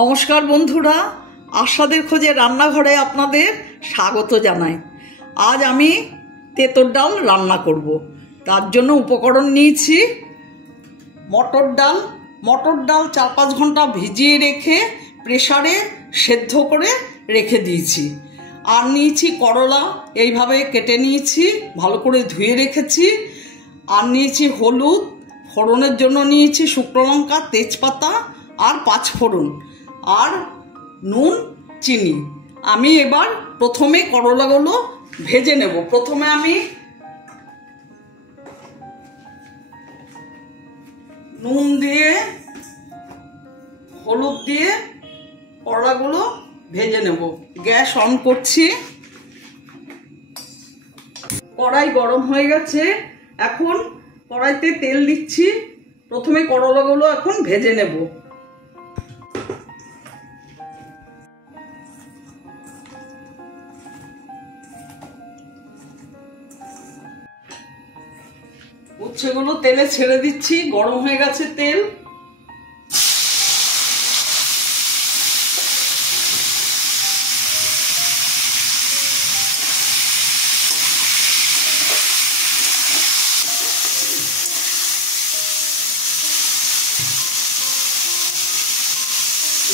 নমস্কার বন্ধুরা, আশাদের খোঁজে রান্নাঘরে আপনাদের স্বাগত জানাই। আজ আমি তেঁতুর ডাল রান্না করব। তার জন্য উপকরণ নিয়েছি মটর ডাল। মটর ডাল 4-5 ঘন্টা ভিজিয়ে রেখে প্রেসারে সেদ্ধ করে রেখে দিয়েছি। আর নিয়েছি করলা, এইভাবে কেটে নিয়েছি, ভালো করে ধুয়ে রেখেছি। আর নিয়েছি হলুদ, ফোড়নের জন্য নিয়েছি শুকনো লঙ্কা, তেজপাতা আর 5 ফোড়ন, আর নুন, চিনি। আমি এবার প্রথমে করলাগুলো ভেজে নেব। প্রথমে আমি নুন দিয়ে হলুদ দিয়ে করলাগুলো ভেজে নেব। গ্যাস অন করছি। কড়াই গরম হয়ে গেছে, এখন কড়াইতে তেল দিচ্ছি। প্রথমে করলাগুলো এখন ভেজে নেব। উচ্ছেগুলো তেলে ছেড়ে দিচ্ছি। গরম হয়ে গেছে তেল।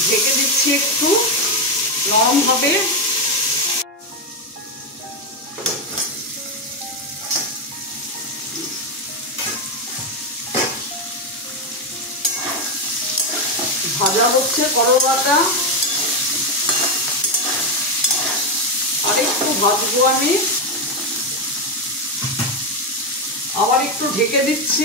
ঢেকে দিচ্ছি একটু নরম হবে। ভাজা হচ্ছে করলাটা, আর একটু ভাজবো আমি। আবার একটু ঢেকে দিচ্ছি।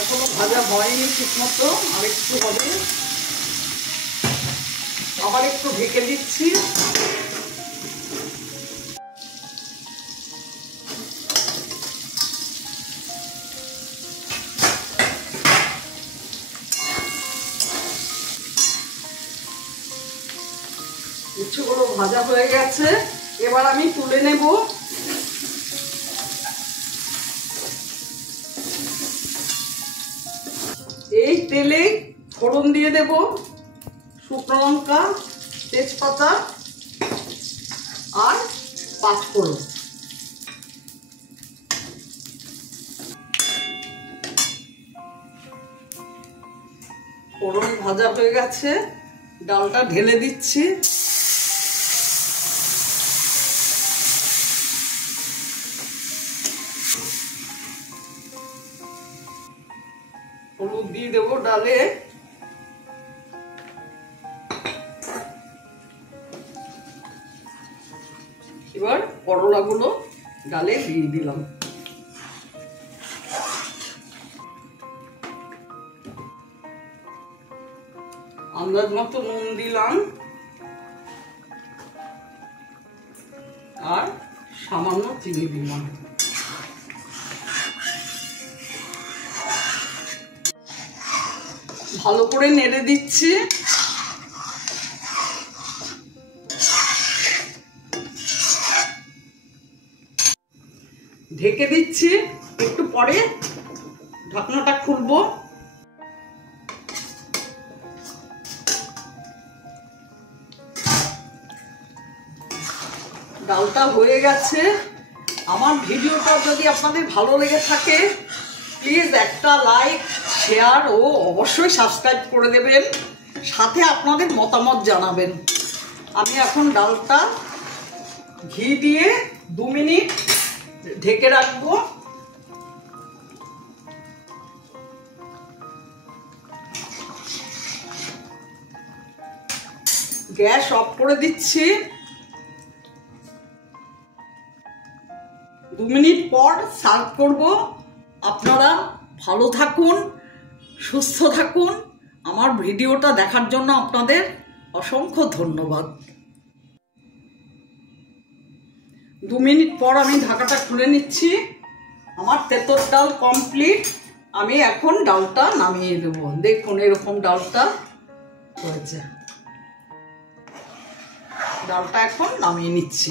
এখনো ভাজা হয়নি ঠিক মতো, আর একটু হবে। আবার একটু ঢেকে দিচ্ছি। উচ্ছেগুলো ভাজা হয়ে গেছে, এবার আমি তুলে নেব। এই তেলে ফোড়ন দিয়ে দেব শুকনো লঙ্কা, তেজপাতা আর 5 ফোড়ন। ফোড়ন ভাজা হয়ে গেছে, ডালটা ঢেলে দিচ্ছি। হলুদ দিয়ে দেবো ডালে। এবার করলাগুলো ডালে দিয়ে দিলাম। আন্দাজ মতো নুন দিলাম, আর সামান্য চিনি দিলাম। ভালো করে নেড়ে দিচ্ছি। ঢেকে দিচ্ছি, একটু পরে ঢাকনাটা খুলবো। ডালটা হয়ে গেছে। আমার ভিডিওটা যদি আপনাদের ভালো লেগে থাকে, প্লিজ একটা লাইক, শেয়ার ও অবশ্যই সাবস্ক্রাইব করে দেবেন। সাথে আপনাদের মতামত জানাবেন। আমি এখন ডালটা ঘি দিয়ে 2 মিনিট ঢেকে রাখবো। গ্যাস অফ করে দিচ্ছি। 2 মিনিট পর সার্ভ করব। আপনারা ভালো থাকুন, সুস্থ থাকুন। আমার ভিডিওটা দেখার জন্য আপনাদের অসংখ্য ধন্যবাদ। 2 মিনিট পর আমি ঢাকাটা খুলে নিচ্ছি। আমার তেঁতুর ডাল কমপ্লিট। আমি এখন ডালটা নামিয়ে দেবো। দেখুন এরকম ডালটা হয়েছে। ডালটা এখন নামিয়ে নিচ্ছি।